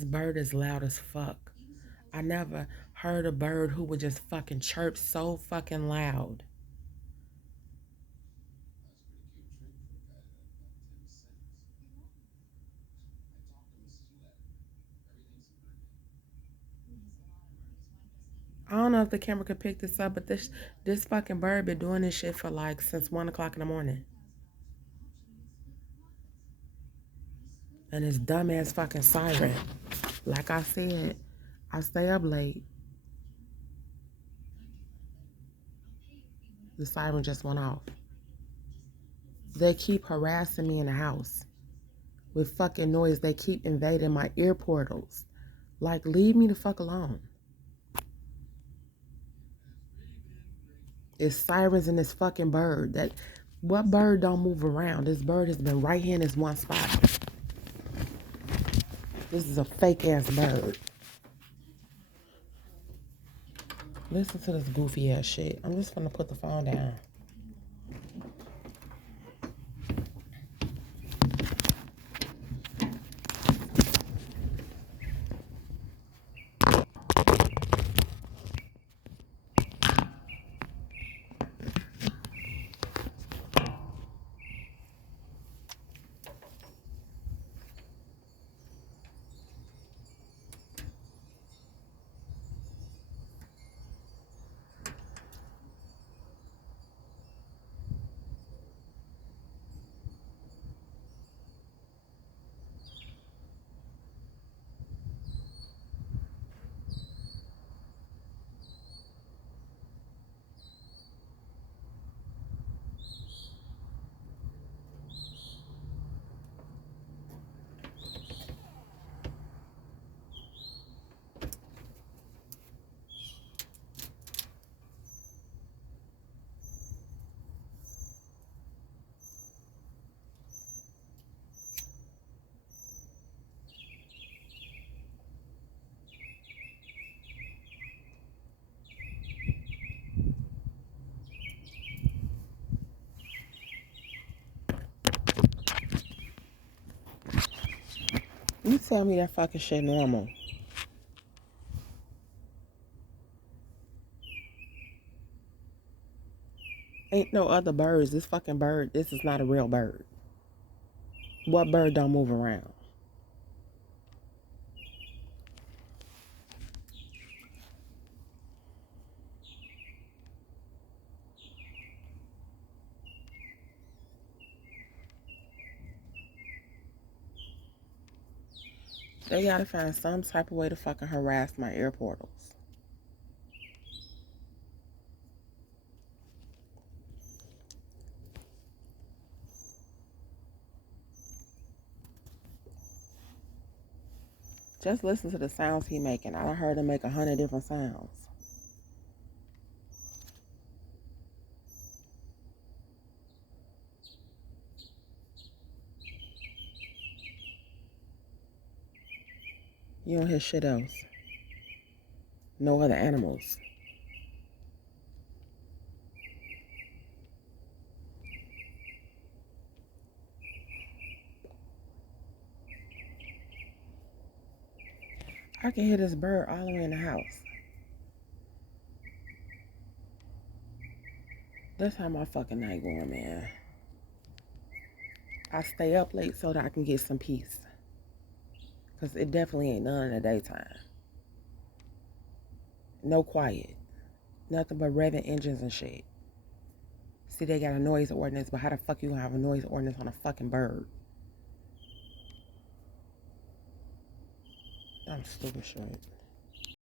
This bird is loud as fuck. I never heard a bird who would just fucking chirp so fucking loud. I don't know if the camera could pick this up, but this fucking bird been doing this shit for like since 1 o'clock in the morning. And this dumbass fucking siren. Like I said, I stay up late. The siren just went off. They keep harassing me in the house with fucking noise. They keep invading my ear portals. Like, leave me the fuck alone. It's sirens in this fucking bird. What bird don't move around? This bird has been right here in this one spot. This is a fake ass bird. Listen to this goofy ass shit. I'm just gonna put the phone down. You tell me that fucking shit normal. Ain't no other birds. This fucking bird, this is not a real bird. What bird don't move around? They gotta find some type of way to fucking harass my ear portals. Just listen to the sounds he making. I done heard him make 100 different sounds. You don't hear shit else. No other animals. I can hear this bird all the way in the house. That's how my fucking night going, man. I stay up late so that I can get some peace. Because it definitely ain't none in the daytime. No quiet. Nothing but revving engines and shit. See, they got a noise ordinance, but how the fuck you gonna have a noise ordinance on a fucking bird? I'm stupid shit.